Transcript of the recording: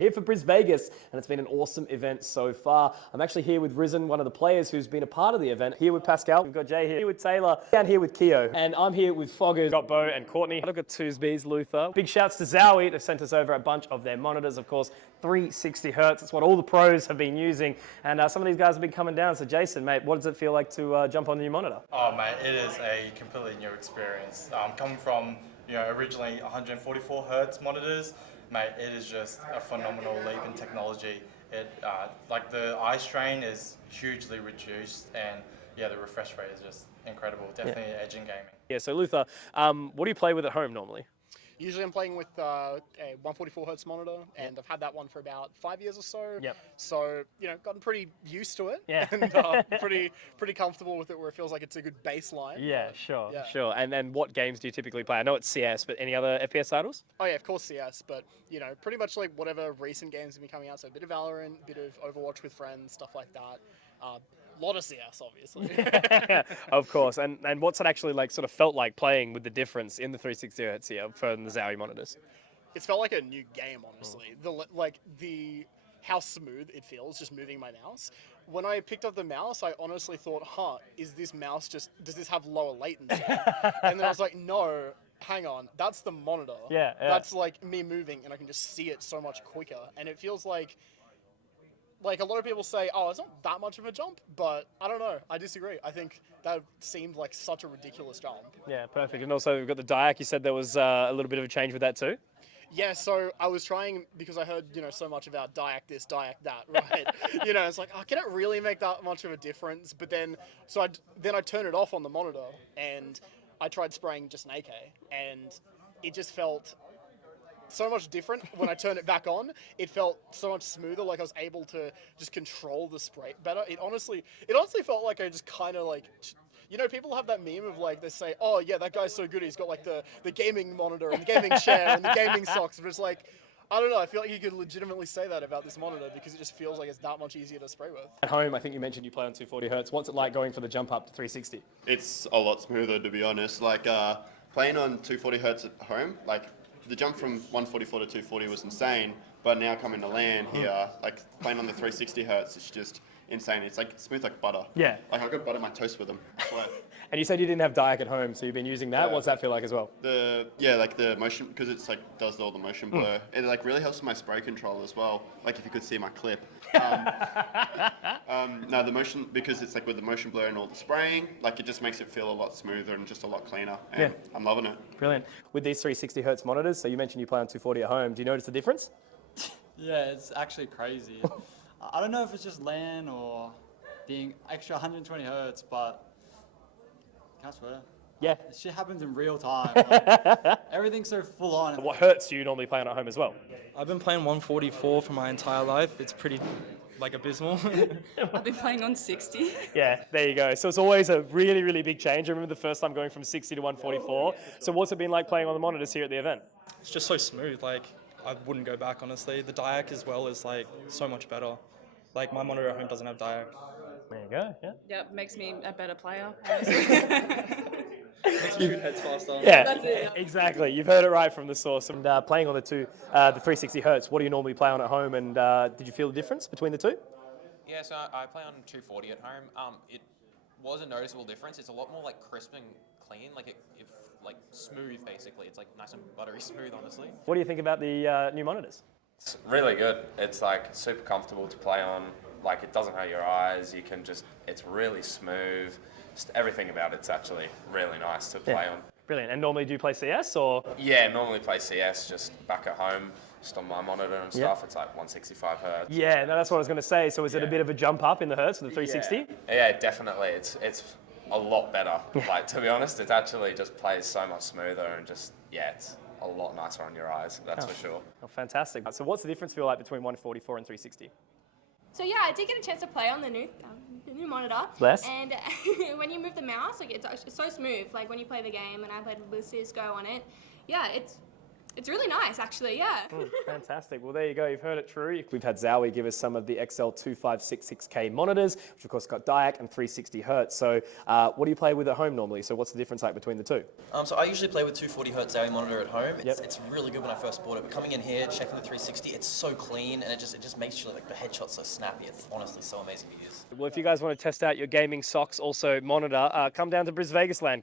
Here for BrisVegas, and it's been an awesome event so far. I'm actually here with Risen, one of the players who's been a part of the event. Here with Pascal, we've got Jay here with Taylor, down here with Keo, and I'm here with Foggers, got Bo and Courtney. I've got Tuesdays, Luther. Big shouts to ZOWIE, they've sent us over a bunch of their monitors, of course, 360 hertz. It's what all the pros have been using, and some of these guys have been coming down. So Jason, mate, what does it feel like to jump on the new monitor? Oh mate, it is a completely new experience. Coming from originally 144 hertz monitors, mate, it is just a phenomenal leap in technology. It like the eye strain is hugely reduced, and yeah, the refresh rate is just incredible. Definitely an edge in gaming. Yeah. So Luther, what do you play with at home normally? Usually I'm playing with a 144 hertz monitor, and I've had that one for about 5 years or so. Yep. So, gotten pretty used to it. Yeah. And pretty comfortable with it, where it feels like it's a good baseline. Yeah, sure, Yeah. sure. And then what games do you typically play? I know it's CS, but any other FPS titles? Oh yeah, of course CS, but pretty much like whatever recent games have been coming out. So a bit of Valorant, a bit of Overwatch with friends, stuff like that. Lot of CS, obviously. Of course. And what's it actually like sort of felt like playing with the difference in the 360 hertz here from the ZOWIE monitors? It's felt like a new game, honestly. How smooth it feels just moving my mouse. When I picked up the mouse, I honestly thought, is this mouse does this have lower latency? And then I was like, no, hang on, that's the monitor. Yeah. That's like me moving, and I can just see it so much quicker. And it feels like a lot of people say, it's not that much of a jump, but I don't know. I disagree. I think that seemed like such a ridiculous jump. Yeah, perfect. And also we've got the DIAC. You said there was a little bit of a change with that too? Yeah, so I was trying, because I heard, so much about DIAC this, DIAC that, right? It's like, can it really make that much of a difference? But then, I turned it off on the monitor, and I tried spraying just an AK, and it just felt so much different when I turned it back on. It felt so much smoother, like I was able to just control the spray better. It honestly felt like I just kind of like, people have that meme of like, they say, oh yeah, that guy's so good, he's got like the gaming monitor and the gaming chair and the gaming socks, but it's like, I don't know, I feel like you could legitimately say that about this monitor, because it just feels like it's that much easier to spray with. At home, I think you mentioned you play on 240 hertz. What's it like going for the jump up to 360? It's a lot smoother, to be honest. Like playing on 240 hertz at home, like the jump from 144 to 240 was insane, but now coming to LAN here, like playing on the 360 hertz, it's just insane. It's like smooth like butter. Yeah. Like I could butter my toast with them. And you said you didn't have DIAC at home, so you've been using that. Yeah. What's that feel like as well? Like the motion, because it's like does all the motion blur. It like really helps with my spray control as well. Like if you could see my clip. No, the motion, because it's like with the motion blur and all the spraying, like it just makes it feel a lot smoother and just a lot cleaner. And I'm loving it. Brilliant. With these 360 hertz monitors, so you mentioned you play on 240 at home. Do you notice the difference? Yeah, it's actually crazy. I don't know if it's just LAN or being extra 120 hertz, but I can't swear. Yeah. This shit happens in real time. Like, everything's so full on. What hertz do you normally play on at home as well? I've been playing 144 for my entire life. It's pretty, abysmal. I've been playing on 60. Yeah, there you go. So it's always a really, really big change. I remember the first time going from 60 to 144. So what's it been like playing on the monitors here at the event? It's just so smooth. Like, I wouldn't go back, honestly. The DIAC as well is like so much better. Like my monitor at home doesn't have DIAC. There you go, yeah. Yep, makes me a better player. Heads faster. Yeah, That's it, yeah. exactly. You've heard it right from the source. And playing on the 360 hertz, what do you normally play on at home? And did you feel the difference between the two? Yeah, so I play on 240 at home. It was a noticeable difference. It's a lot more like crisp and clean, like like smooth basically. It's like nice and buttery smooth, honestly. What do you think about the new monitors? It's really good. It's like super comfortable to play on. Like it doesn't hurt your eyes. You can it's really smooth. Just everything about it's actually really nice to play on. Brilliant. And normally do you play CS or? Yeah, normally play CS just back at home, just on my monitor and stuff. It's like 165 hertz. Yeah, no, that's what I was going to say. So is it a bit of a jump up in the hertz with the 360? Yeah, definitely. It's a lot better. Like to be honest, it actually just plays so much smoother and just it's a lot nicer on your eyes. That's for sure. Oh, fantastic. So what's the difference feel like between 144 and 360? So yeah, I did get a chance to play on the new monitor. Bless. And when you move the mouse, like it's so smooth. Like when you play the game, and I played Lucis Go on it. Yeah, it's It's really nice, actually. Yeah. Fantastic. Well, there you go. You've heard it true. We've had ZOWIE give us some of the XL2566K monitors, which of course got DIAC and 360 hertz. So what do you play with at home normally? So what's the difference like between the two? So I usually play with 240 hertz ZOWIE monitor at home. Yep. It's really good when I first bought it, but coming in here, checking the 360, it's so clean and it just makes you like the headshot's so snappy. It's honestly so amazing to use. Well, if you guys want to test out your gaming socks, also monitor, come down to BrisVegas LAN.